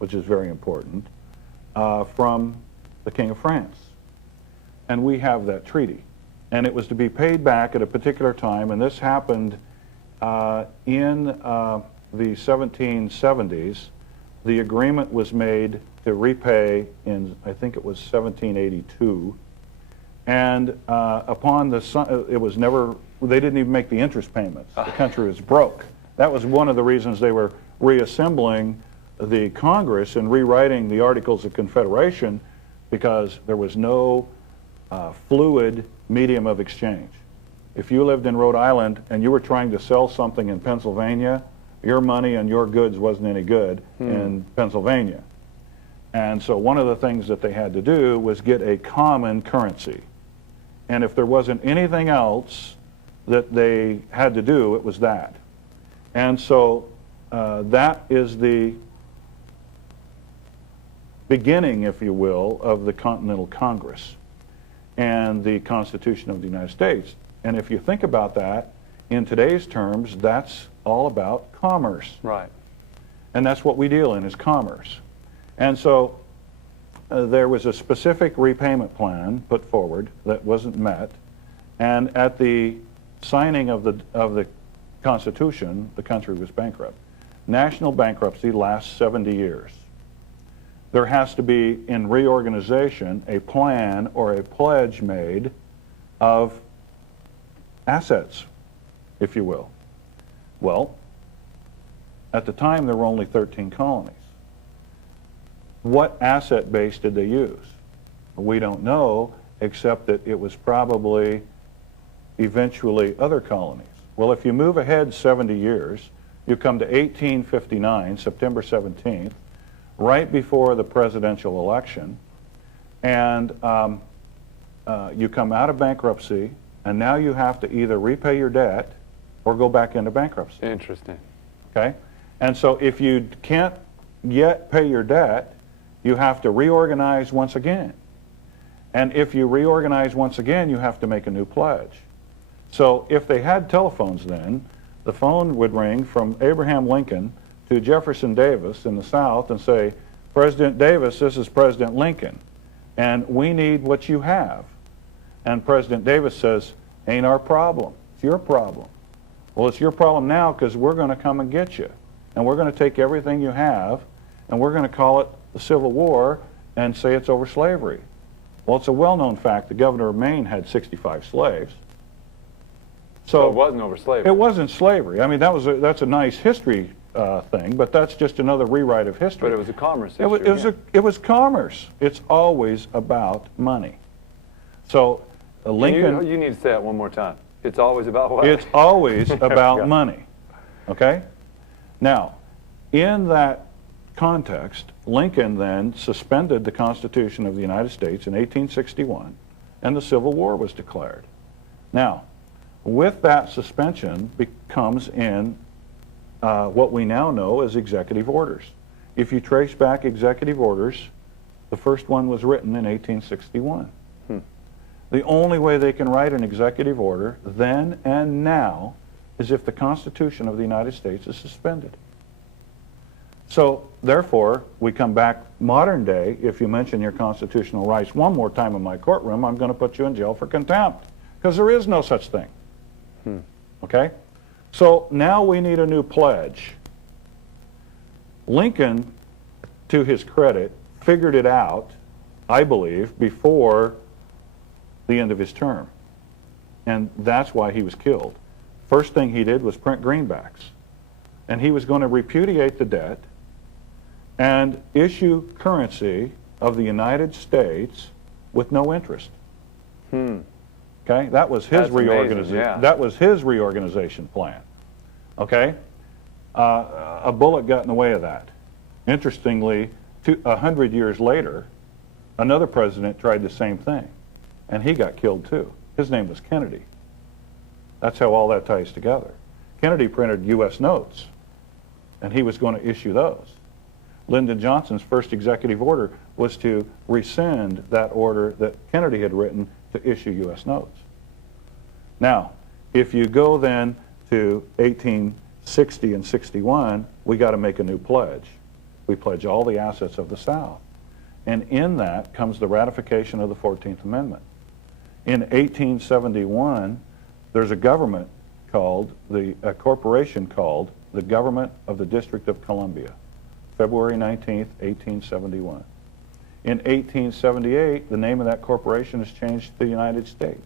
which is very important, from the King of France. And we have that treaty. And it was to be paid back at a particular time, and this happened in the 1770s. The agreement was made to repay in, I think it was 1782, and upon the, it was never, they didn't even make the interest payments. The country was broke. That was one of the reasons they were reassembling the Congress and rewriting the Articles of Confederation, because there was no fluid medium of exchange. If you lived in Rhode Island and you were trying to sell something in Pennsylvania, your money and your goods wasn't any good in Pennsylvania. And so one of the things that they had to do was get a common currency. And if there wasn't anything else that they had to do, it was that. And so that is the beginning, if you will, of the Continental Congress and the Constitution of the United States. And if you think about that, in today's terms, that's all about commerce. Right. And that's what we deal in, is commerce. And so there was a specific repayment plan put forward that wasn't met. And at the signing of the Constitution, the country was bankrupt. National bankruptcy lasts 70 years. There has to be, in reorganization, a plan or a pledge made of assets, if you will. Well, at the time there were only 13 colonies. What asset base did they use? We don't know, except that it was probably eventually other colonies. Well, if you move ahead 70 years, you come to 1859, September 17th, right before the presidential election, and you come out of bankruptcy, and now you have to either repay your debt or go back into bankruptcy. Interesting. Okay? And so if you can't yet pay your debt, you have to reorganize once again. And if you reorganize once again, you have to make a new pledge. So if they had telephones then, the phone would ring from Abraham Lincoln to Jefferson Davis in the South and say, President Davis, this is President Lincoln, and we need what you have. And President Davis says, ain't our problem, it's your problem. Well, it's your problem now because we're going to come and get you. And we're going to take everything you have, and we're going to call it the Civil War and say it's over slavery. Well, it's a well-known fact the governor of Maine had 65 slaves. So it wasn't over slavery. It wasn't slavery. I mean, that's a nice history thing, but that's just another rewrite of history. But it was a commerce issue. It was commerce. It's always about money. So Lincoln... You need to say that one more time. It's always about what? It's always about money. Okay? Now, in that context, Lincoln then suspended the Constitution of the United States in 1861, and the Civil War was declared. Now, with that suspension comes in what we now know as executive orders. If you trace back executive orders, the first one was written in 1861. The only way they can write an executive order then and now is if the Constitution of the United States is suspended. So, therefore, we come back modern day. If you mention your constitutional rights one more time in my courtroom, I'm going to put you in jail for contempt, because there is no such thing. Okay? So now we need a new pledge. Lincoln, to his credit, figured it out, I believe, before the end of his term. And that's why he was killed. First thing he did was print greenbacks. And he was going to repudiate the debt and issue currency of the United States with no interest. Okay, that was his reorganization. Yeah. That was his reorganization plan. Okay, a bullet got in the way of that. Interestingly, 100 years later, another president tried the same thing, and he got killed too. His name was Kennedy. That's how all that ties together. Kennedy printed U.S. notes, and he was going to issue those. Lyndon Johnson's first executive order was to rescind that order that Kennedy had written to issue U.S. notes. Now, if you go then to 1860 and 61, we got to make a new pledge. We pledge all the assets of the South. And in that comes the ratification of the 14th Amendment. In 1871, there's a government called, a corporation called the Government of the District of Columbia, February 19th, 1871. In 1878, the name of that corporation is changed to the United States.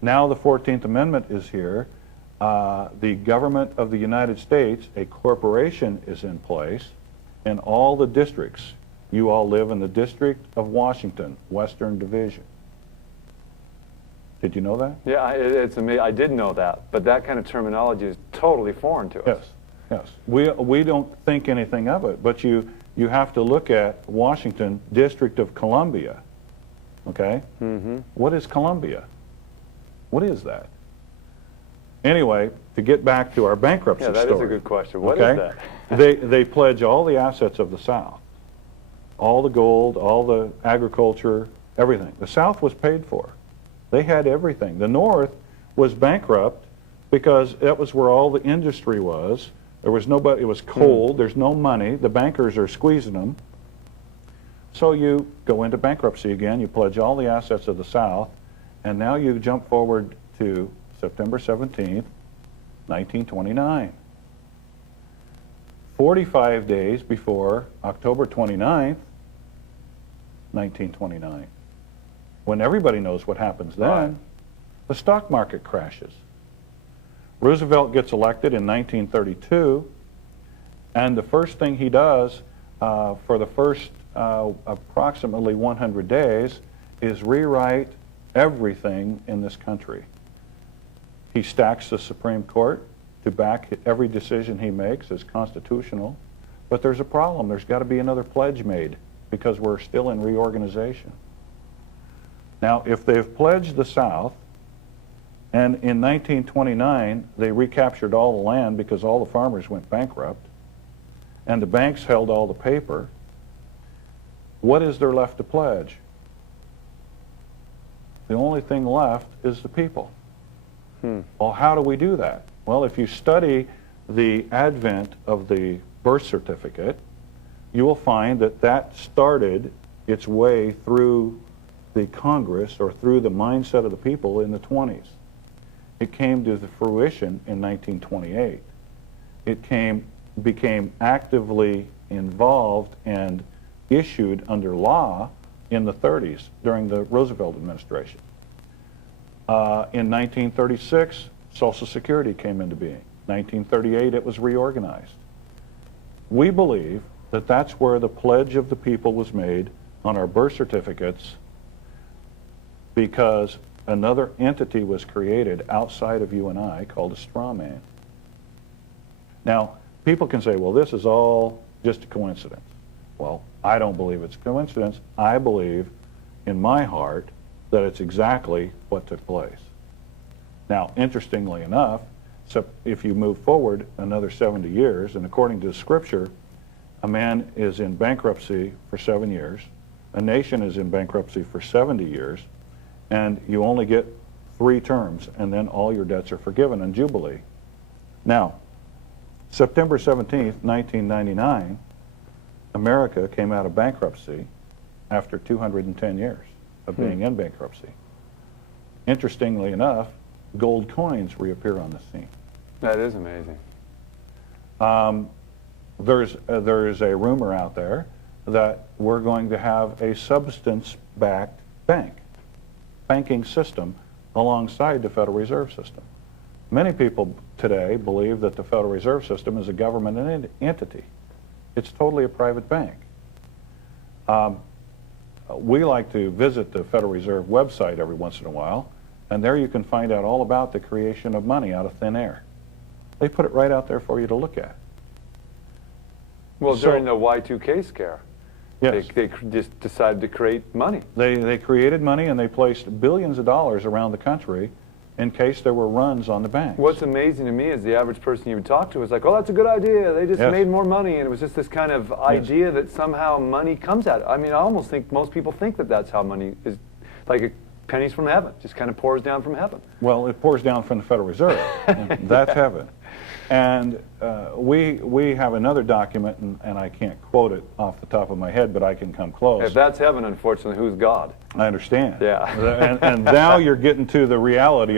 Now the 14th Amendment is here. The government of the United States, a corporation is in place, and all the districts, you all live in the District of Washington, Western Division. Did you know that? Yeah, it's amazing. I did know that, but that kind of terminology is totally foreign to us. Yes, yes. We don't think anything of it, but you have to look at Washington, District of Columbia, okay? What is Columbia? What is that? Anyway, to get back to our bankruptcy story. Yeah, that is a good question. What is that? They pledge all the assets of the South, all the gold, all the agriculture, everything. The South was paid for. They had everything. The North was bankrupt because that was where all the industry was. There was nobody, it was cold, there's no money, the bankers are squeezing them. So you go into bankruptcy again, you pledge all the assets of the South, and now you jump forward to September 17th, 1929. 45 days before October 29th, 1929. When everybody knows what happens then, the stock market crashes. Roosevelt gets elected in 1932, and the first thing he does for the first approximately 100 days is rewrite everything in this country. He stacks the Supreme Court to back every decision he makes as constitutional, but there's a problem. There's got to be another pledge made because we're still in reorganization. Now, if they've pledged the South, and in 1929 they recaptured all the land because all the farmers went bankrupt, and the banks held all the paper, what is there left to pledge? The only thing left is the people. Well, how do we do that? Well, if you study the advent of the birth certificate, you will find that that started its way through the Congress or through the mindset of the people in the 20s. It came to the fruition in 1928. It became actively involved and issued under law in the 30s during the Roosevelt administration. In 1936, Social Security came into being. 1938, it was reorganized. We believe that that's where the pledge of the people was made on our birth certificates, because another entity was created outside of you and I called a straw man. Now, people can say, well, this is all just a coincidence. Well, I don't believe it's a coincidence. I believe in my heart that it's exactly what took place. Now, interestingly enough, so if you move forward another 70 years, and according to Scripture, a man is in bankruptcy for 7 years, a nation is in bankruptcy for 70 years, and you only get 3 terms, and then all your debts are forgiven in Jubilee. Now, September 17th, 1999, America came out of bankruptcy after 210 years of being in bankruptcy. Interestingly enough, gold coins reappear on the scene. That is amazing. There's a rumor out there that we're going to have a substance-backed banking system alongside the Federal Reserve System. Many people today believe that the Federal Reserve System is a government entity. It's totally a private bank. We like to visit the Federal Reserve website every once in a while, and there you can find out all about the creation of money out of thin air. They put it right out there for you to look at. Well, during the Y2K scare, yes, they just decided to create money. They created money, and they placed billions of dollars around the country in case there were runs on the banks. What's amazing to me is the average person you would talk to is like, oh, that's a good idea. They just made more money, and it was just this kind of idea that somehow money comes out. I mean, I almost think most people think that that's how money is, like pennies from heaven, just kind of pours down from heaven. Well, it pours down from the Federal Reserve. That's heaven. And we have another document, and I can't quote it off the top of my head, but I can come close. If that's heaven, unfortunately, who's God? I understand. Yeah. And now you're getting to the reality